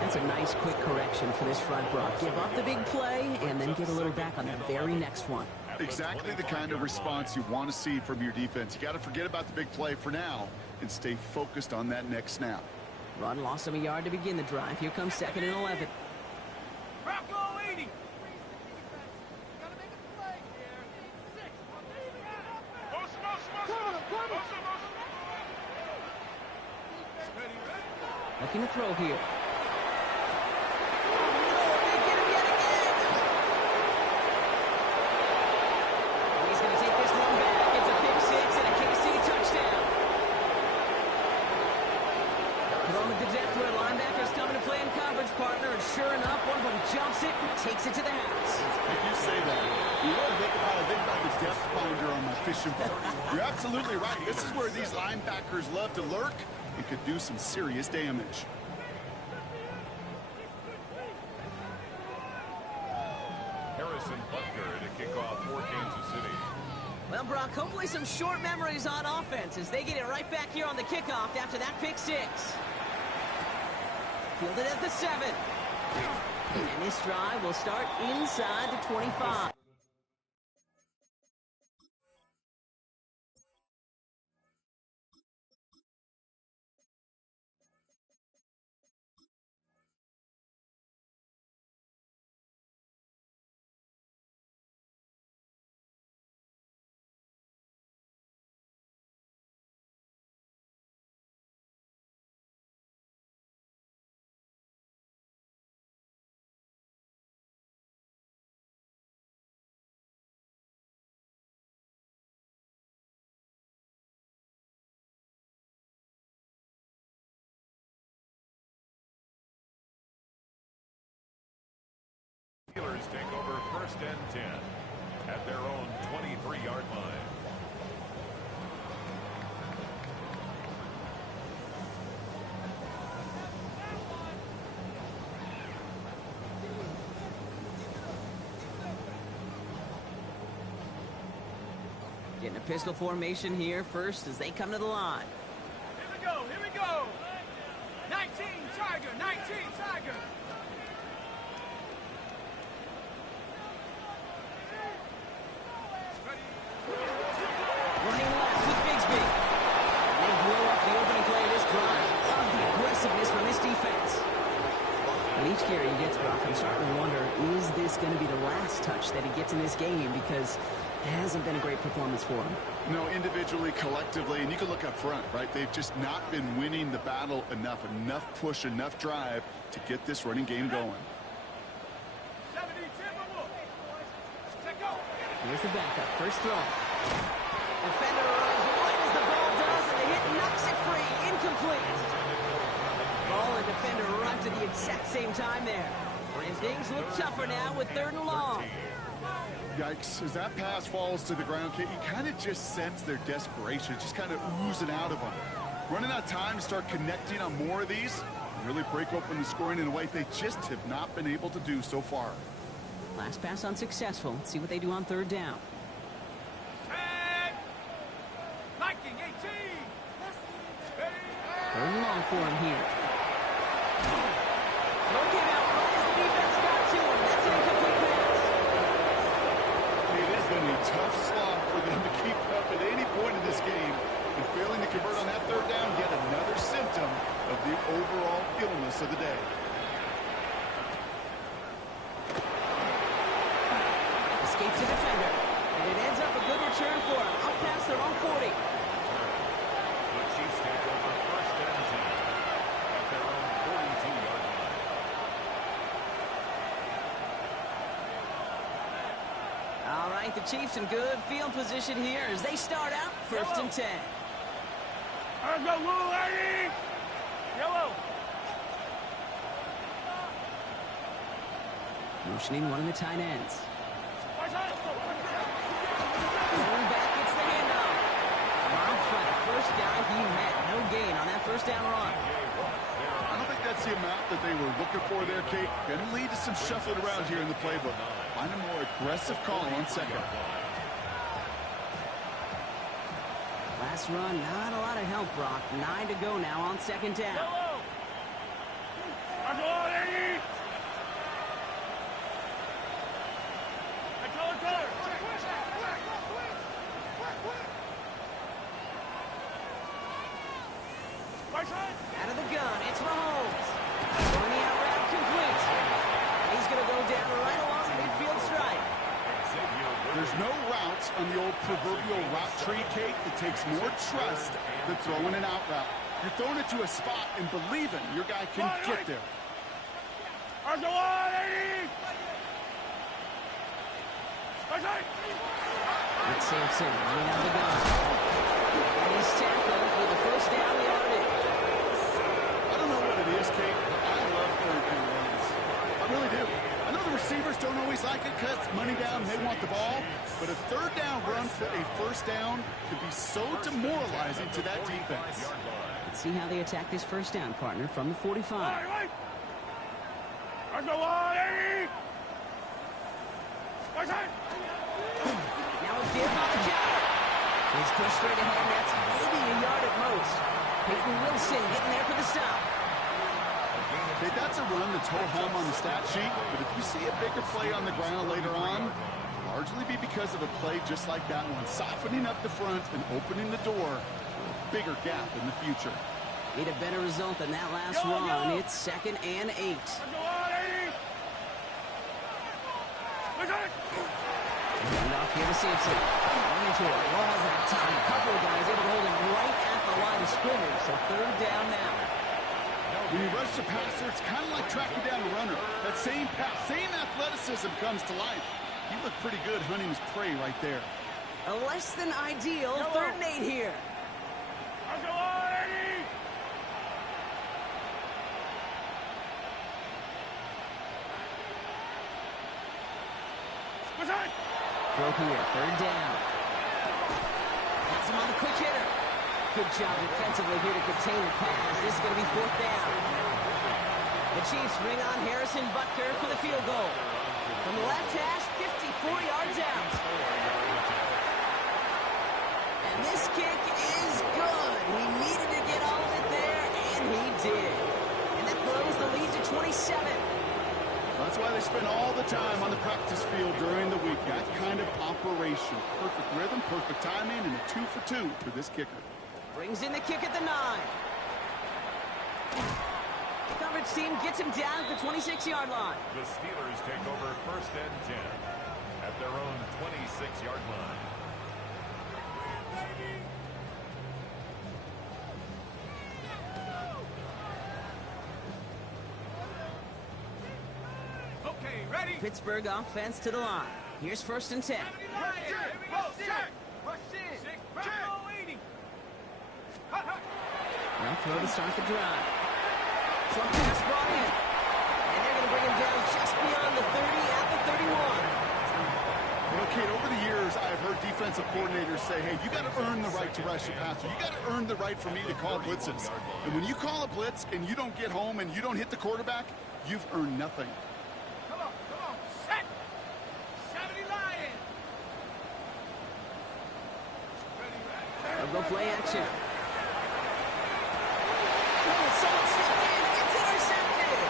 That's a nice quick correction for this front, Brock. Give up the big play and then get a little back on that very next one. Exactly the kind of response you want to see from your defense. You got to forget about the big play for now and stay focused on that next snap. Run lost him a yard to begin the drive. Here comes 2nd and 11. Rocco 80. Looking to throw here. Sure enough, one of them jumps it and takes it to the house. If you say that, you know I think about the depth finder on my fishing boat. You're absolutely right. This is where these linebackers love to lurk and could do some serious damage. Harrison Butker to kick off for Kansas City. Well, Brock, hopefully some short memories on offense as they get it right back here on the kickoff after that pick 6. Fielded at the 7. And this drive will start inside the 25. Steelers take over 1st and 10 at their own 23-yard line. Getting a pistol formation here first as they come to the line. Here we go. 19 Tiger, 19 Tiger. Running left with Bigsby. They blow up the opening play of this drive. Love the aggressiveness from this defense. But each carry he gets, Brock, I'm starting to wonder, is this going to be the last touch that he gets in this game? Because it hasn't been a great performance for him. No, individually, collectively, and you can look up front, right? They've just not been winning the battle enough push, enough drive to get this running game going. 70 Timberwolf. Check go. Here's the backup. First throw. Defender arrives right as the ball does, and the hit knocks it free. Incomplete. Ball and defender arrived at the exact same time there. And things look tougher now with 3rd and long. Yikes. As that pass falls to the ground, you kind of just sense their desperation, just kind of oozing out of them. Running out of time to start connecting on more of these, really break open the scoring in a way they just have not been able to do so far. Last pass unsuccessful. Let's see what they do on 3rd down. Viking 18. 3rd and long for him here. Throw came out right as the defense got to him. That's an incomplete pass. It has been a tough slog for them to keep up at any point in this game. And failing to convert on that 3rd down, yet another symptom of the overall illness of the day. Escapes the defender. And it ends up a good return for him. Up past their own 40. The Chiefs take over 1st and 10 at their own 42-yard line. All right, the Chiefs in good field position here as they start out 1st and 10. Let's go, Lou, lady! Yellow! Motioning one of the tight ends. Watch out! Going back, it's the handoff. Tomorrow try the first guy he met. No gain on that first down run. I don't think that's the amount that they were looking for there, Kate. Going to lead to some shuffling around here in the playbook. Find a more aggressive call on second. Last run, not a lot of help, Brock. 9 to go now on second down. Out of the gun, it's Mahomes. Throwing the out route complete. He's going to go down right along the midfield stripe. There's no routes on the old proverbial route tree, Kate. It takes more trust than throwing an out route. You're throwing it to a spot and believing your guy can get there. It's Sampson running out of the gun. And he's tackled with the first down yardage. I don't know what it is, Kate, but I love third down runs. I really do. I know the receivers don't always like it because money down, they want the ball. But a third down run for a first down could be so demoralizing to that defense. Let's see how they attack this first down, partner, from the 45. Now a give on the counter. He's pushed straight ahead. That's maybe a yard at most. Peyton Wilson getting there for the stop. Okay, that's a run that's ho-hum on the stat sheet, but if you see a bigger play on the ground later on, largely be because of a play just like that one, softening up the front and opening the door for a bigger gap in the future. Need a better result than that last run. It's 2nd and 8. And off here to Sampson. Running into a wall that time. A couple of guys able to hold him right at the line of scrimmage. So third down now. When you rush the passer, it's kind of like tracking down a runner. That same pass, same athleticism comes to life. He looked pretty good hunting his prey right there. A less than ideal 3rd and 8 here. Throw here, 3rd down. Has him on the quick hitter. Good job defensively here to contain the pass. This is going to be 4th down. The Chiefs bring on Harrison Butker for the field goal. From the left hash, 54 yards out. And this kick is good. He needed to get all of it there, and he did. And that blows the lead to 27. That's why they spend all the time on the practice field during the week. That kind of operation. Perfect rhythm, perfect timing, and a 2 for 2 for this kicker. Brings in the kick at the 9. The coverage team gets him down at the 26-yard line. The Steelers take over 1st and 10 at their own 26-yard line. Okay, ready? Pittsburgh offense to the line. Here's 1st and 10. Now throw to start the drive. Some pass brought in. And they're going to bring him down just beyond the 30 at the 31. Well, Kate, over the years, I've heard defensive coordinators say, hey, you got to earn the right to rush your passer. You got to earn the right for me to call blitzes. And when you call a blitz and you don't get home and you don't hit the quarterback, you've earned nothing. Come on, set. 70 Lions. They'll go play action. Someone stepped in. It's intercepted.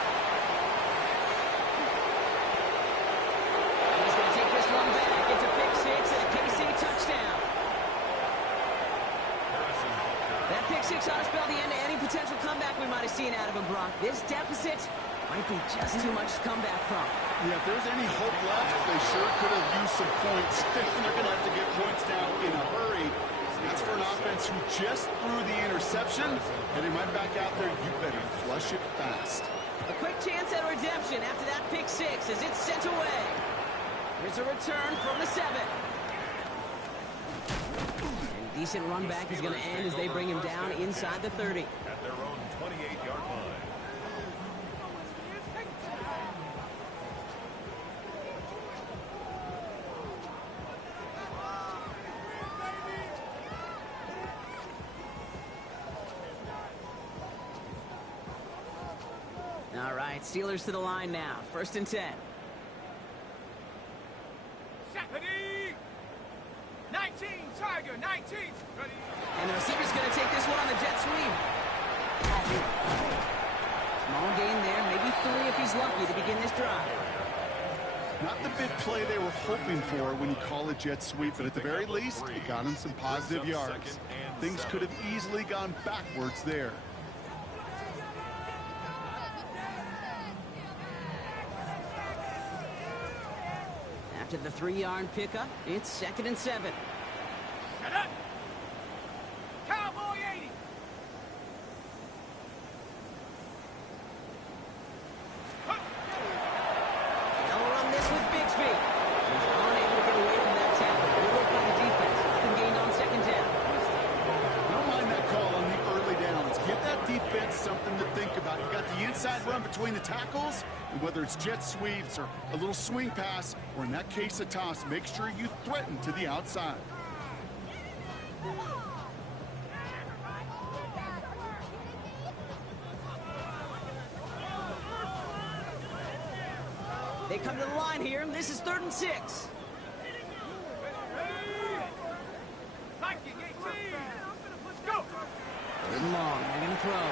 He's going to take this one back. It's a pick 6 and a KC touchdown. That pick 6 ought to spell the end to any potential comeback we might have seen out of him, Brock. This deficit might be just too much to come back from. Yeah, if there's any hope left, they sure could have used some points. They're going to have to get points now in a hurry. That's for an offense who just threw the interception, heading right back out there. You better flush it fast. A quick chance at redemption after that pick 6 as it's sent away. Here's a return from the 7. And a decent run back is going to end as they bring him down inside the 30. At their own 28-yard line. right, Steelers to the line now. 1st and 10. Ready? 19, Tiger, 19. Ready? And the receiver's going to take this one on the jet sweep. Small gain there, maybe 3 if he's lucky to begin this drive. Not the big play they were hoping for when you call a jet sweep, but at the very least, it got him some positive yards. Things could have easily gone backwards there. After the 3-yard pickup, it's 2nd and 7. Shut up. Cowboy 80. They'll run this with Bixby. He's unable to get away from that tackle. Good look by the defense. Nothing gained on 2nd down. Don't mind that call on the early downs. Give that defense something to think about. You got the inside run between the tackles, and whether it's jet sweeps or a little swing pass, or in that case a toss, make sure you threaten to the outside. They come to the line here. This is 3rd and 6. Viking 18. Let's go. 3rd and long. They're going to throw.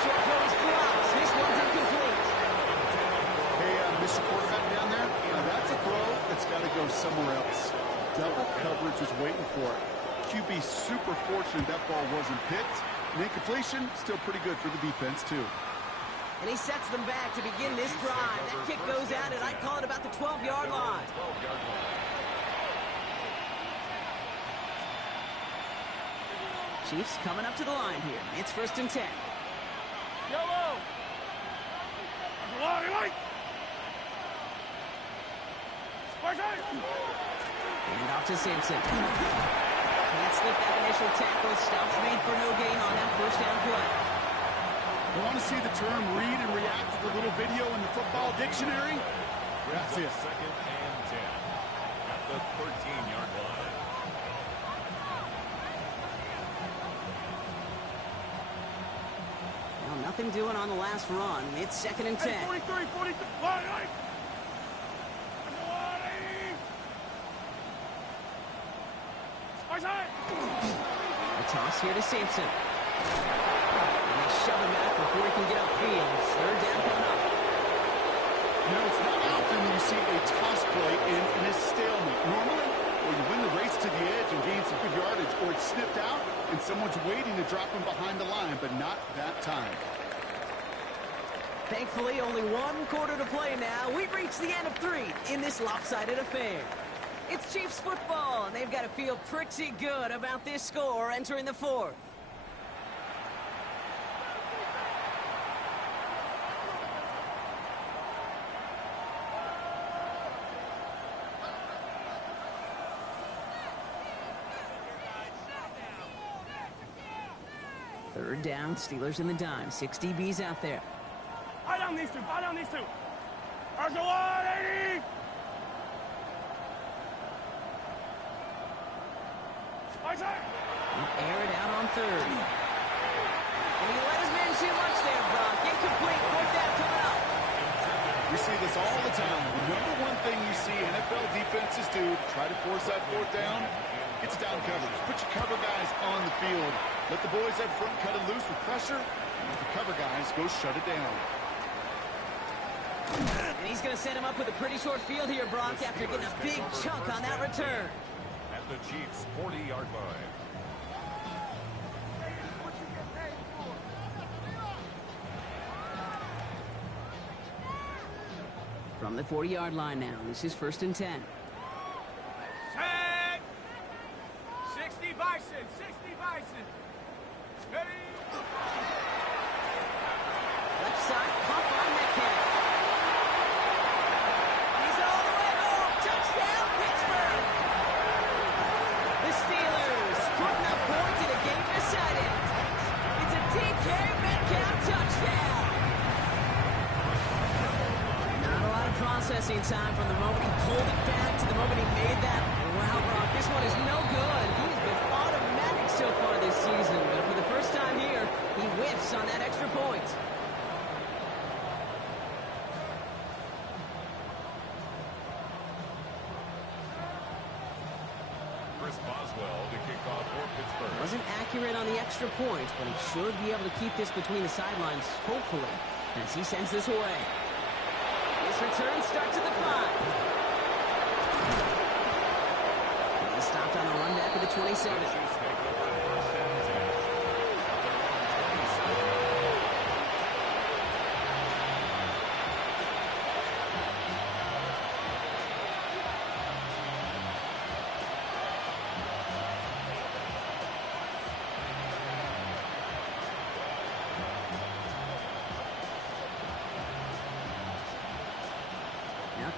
Short throw is dropped. This one's incomplete. Hey, Mr. Quarterback down there, that's a throw that's got to go somewhere else. Double coverage was waiting for it. QB super fortunate that ball wasn't picked. And incompletion, still pretty good for the defense, too. And he sets them back to begin this drive. That kick goes out, and I call it about the 12-yard line. Chiefs coming up to the line here. It's 1st and 10. Yellow. And off to Simpson. Can't slip that initial tackle. Stops made for no gain on that 1st down play. You want to see the term read and react to the little video in the football dictionary? That's it. 2nd and 10 at the 13-yard line. Well, nothing doing on the last run. It's 2nd and 10. 43, 43. A toss here to Simpson. And they shove him back before he can get upfield. 3rd down coming up. You know, it's not often you see a toss play in a stalemate. Normally, well, you win the race to the edge and gain some good yardage, or it's snipped out and someone's waiting to drop him behind the line, but not that time. Thankfully, only 1 quarter to play now. We've reached the end of 3 in this lopsided affair. It's Chiefs football, and they've got to feel pretty good about this score entering the 4th. Third down, Steelers in the dime. 6 DBs out there. Buy down these two. Buy down these two. RZSL 80. Air it out on 3rd. And he let his man too much there, Brock. Incomplete. 4th down coming up. We see this all the time. The number one thing you see NFL defenses do, try to force that 4th down, it's down coverage. Put your cover guys on the field. Let the boys up front cut it loose with pressure, and let the cover guys go shut it down. And he's going to set him up with a pretty short field here, Brock, after getting a big chunk on that return. At the Chiefs' 40-yard line. From the 40-yard line now, this is 1st and 10. Tag. 60 Bison. 60 Bison. Ready. Left side, pump on Metcalf. He's all the way home. Touchdown, Pittsburgh. The Steelers putting up points in a game decided. It's a DK Metcalf touchdown. Not a lot of processing time from the moment he pulled it back to the moment he made that. Wow, Brock, this one is no good. He's been automatic so far this season, but for the first time here, he whiffs on that extra point. Chris Boswell to kick off for Pittsburgh. Wasn't accurate on the extra point, but he should be able to keep this between the sidelines, hopefully, as he sends this away. This return starts at the 5. He's stopped on the run back of the 27.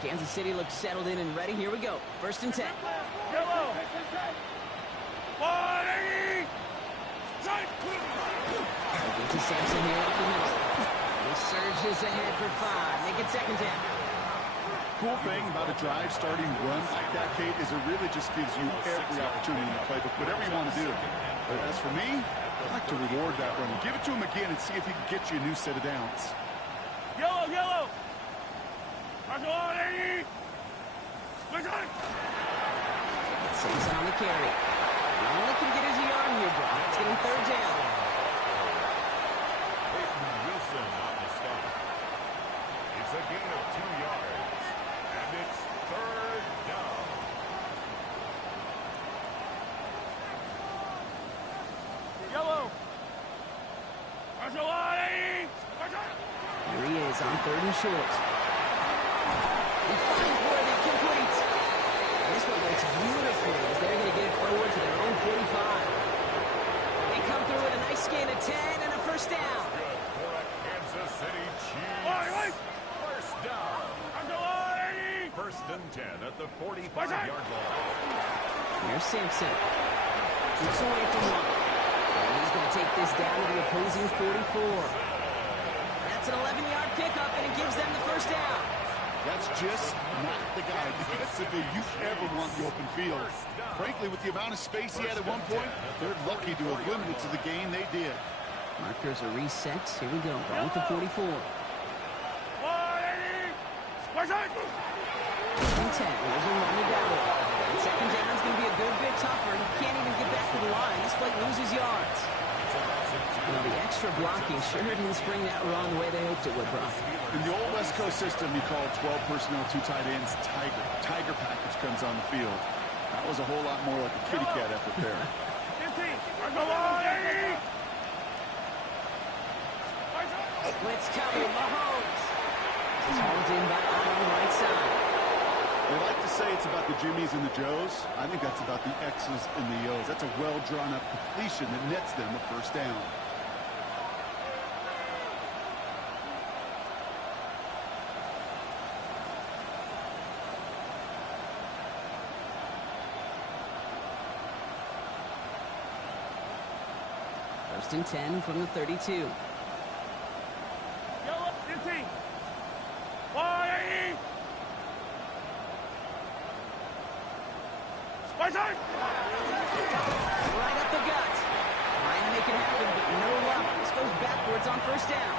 Kansas City looks settled in and ready. Here we go. 1st and 10. Yellow. Body. Get to Sampson here up the middle. He surges ahead for 5. Make it 2nd down. Cool thing about a drive starting run like that, Kate, is it really just gives you every opportunity in the playbook, whatever you want to do. But as for me, I like to reward that run. Give it to him again and see if he can get you a new set of downs. Yellow, yellow. Simpson on the carry. Only can get his yard here, bro. It's getting 3rd down. Wilson on the stop. It's a gain of 2 yards. And it's 3rd down. Yellow. Here he is on 3rd and short. He finds Worthy complete. This one works beautifully as they're going to get it forward to their own 45. They come through with a nice gain of 10 and a 1st down. Good for a Kansas City Chiefs. 1st down. 1st and 10 at the 45-yard line. Here's Simpson. Keeps away from one. And he's going to take this down to the opposing 44. That's an 11-yard pickup, and it gives them the 1st down. That's just not the guy defensively you ever want the open field. Frankly, with the amount of space he had at one point, they're lucky to have limited to the gain they did. Markers are reset. Here we go. Ball with the 44. 180. 10. There's a run to go. 2nd down is going to be a good bit tougher. He can't even get back to the line. This play loses yards. Well, the extra blocking sure didn't spring that run the way they hoped it would, Brock. In the old West Coast system, you call 12 personnel, 2 tight ends, Tiger. Tiger package comes on the field. That was a whole lot more like a kitty cat effort there. 15. Blitz coming. Mahomes. He's hauled in by on the right side. They like to say it's about the Jimmies and the Joes. I think that's about the X's and the O's. That's a well-drawn-up completion that nets them the 1st down. First and 10 from the 32. Yellow. 15. 180. Right up the gut. Trying to make it happen, but no luck. This goes backwards on 1st down.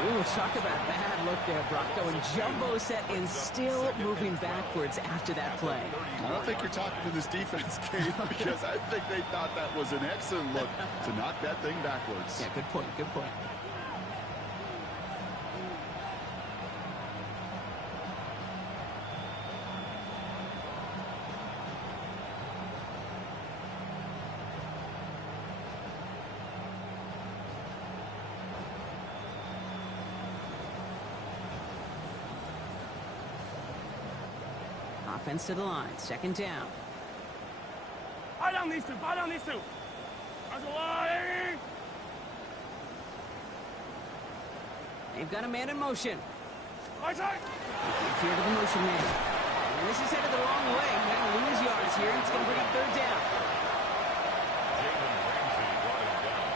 Ooh, talk about bad look there, Brock. Going jumbo set and still moving backwards after that play. I don't think you're talking to this defense, Kate, because I think they thought that was an excellent look to knock that thing backwards. Yeah, good point, good point. Offense to the line. 2nd down. I don't need to. They've got a man in motion. Right side. Here to the motion man. And this is headed the wrong way. We're going to lose yards here. It's going to bring up 3rd down. Jalen Ramsey brought him down.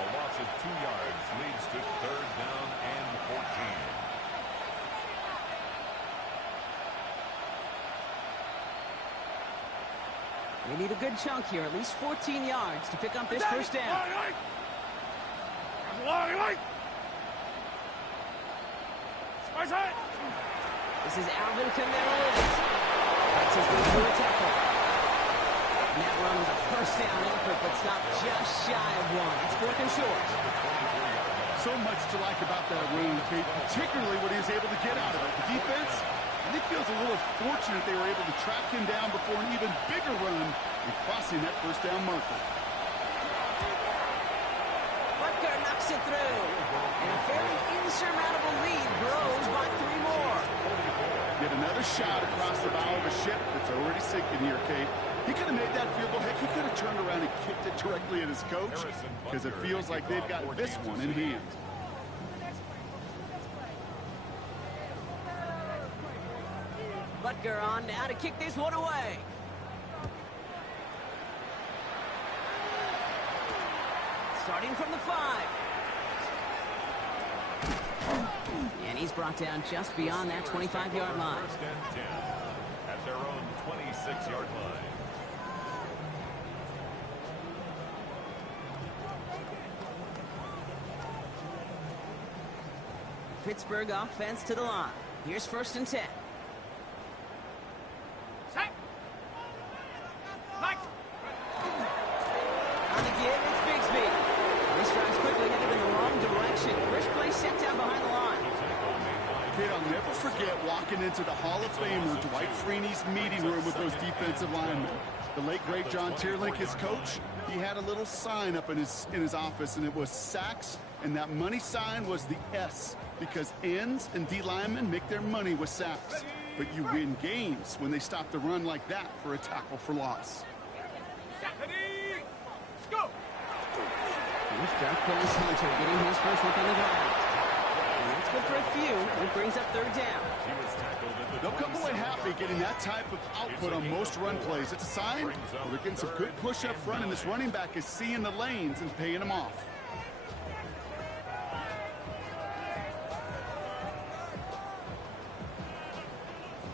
A loss of 2 yards leads to 3rd down and 14. They need a good chunk here, at least 14 yards to pick up this 1st down. This is Alvin Kamara. That's his way through a tackle. And that run was a first down effort, but stopped just shy of one. It's 4th and short. So much to like about that run, Kate, particularly what he was able to get out of it. The defense, I think, feels a little fortunate they were able to track him down before an even bigger run and crossing that first down marker. Butker knocks it through. And a fairly insurmountable lead grows by 3 more. Get another shot across the bow of a ship that's already sinking here, Kate. He could have made that field goal. Heck, he could have turned around and kicked it directly at his coach because it feels like they've got this one in hand. Butker on now to kick this one away. Starting from the 5. And he's brought down just beyond that 25-yard line. First and 10 at their own 26-yard line. Pittsburgh offense to the line. Here's 1st and 10. On the give, it's Bigsby. This drive's quickly headed in the wrong direction. First play set down behind the line. Kid, I'll never forget walking into the Hall of Famer Dwight Freeney's meeting room with those defensive linemen. The late, great John Tierlink, his coach, he had a little sign up in his office, and it was sacks, and that money sign was the S, because ends and D linemen make their money with sacks. But you win games when they stop the run like that for a tackle for loss. Here's Darquez Hunter getting his first look on the ground. And that's good for a few. It brings up 3rd down. They'll come away happy getting that type of output on most run plays. It's a sign they're getting some good push up front, and this running back is seeing the lanes and paying them off.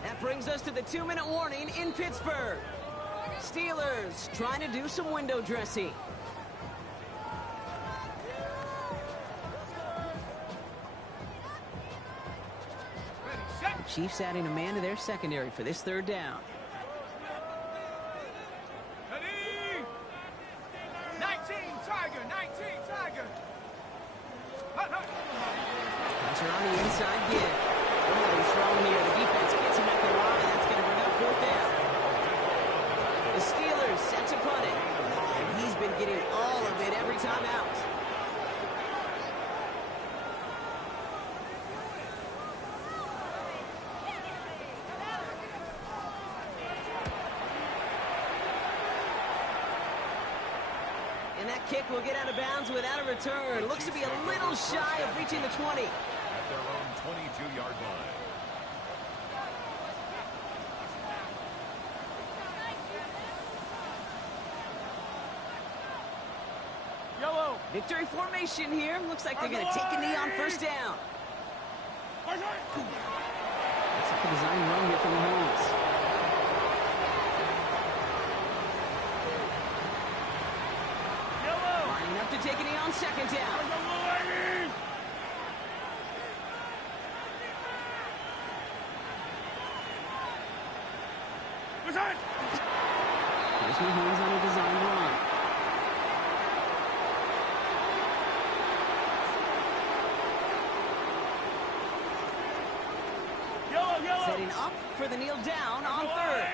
That brings us to the 2-minute warning in Pittsburgh. Steelers trying to do some window dressing. Chiefs adding a man to their secondary for this 3rd down. 19 Tiger. Hunter on the inside give. Holding strong here. The defense gets him at the line. That's going to bring up 4th down. The Steelers set to punt it. And he's been getting all of it every time out. And that kick will get out of bounds without a return. Looks to be a little shy of reaching the 20. At their own 22-yard line. Yellow. Victory formation here. Looks like they're going to take a knee on 1st down. Looks like a design run here from the Mahomes. Lining up to take a knee on 2nd down. Here's Mahomes on a design run. Setting up for the kneel down on 3rd.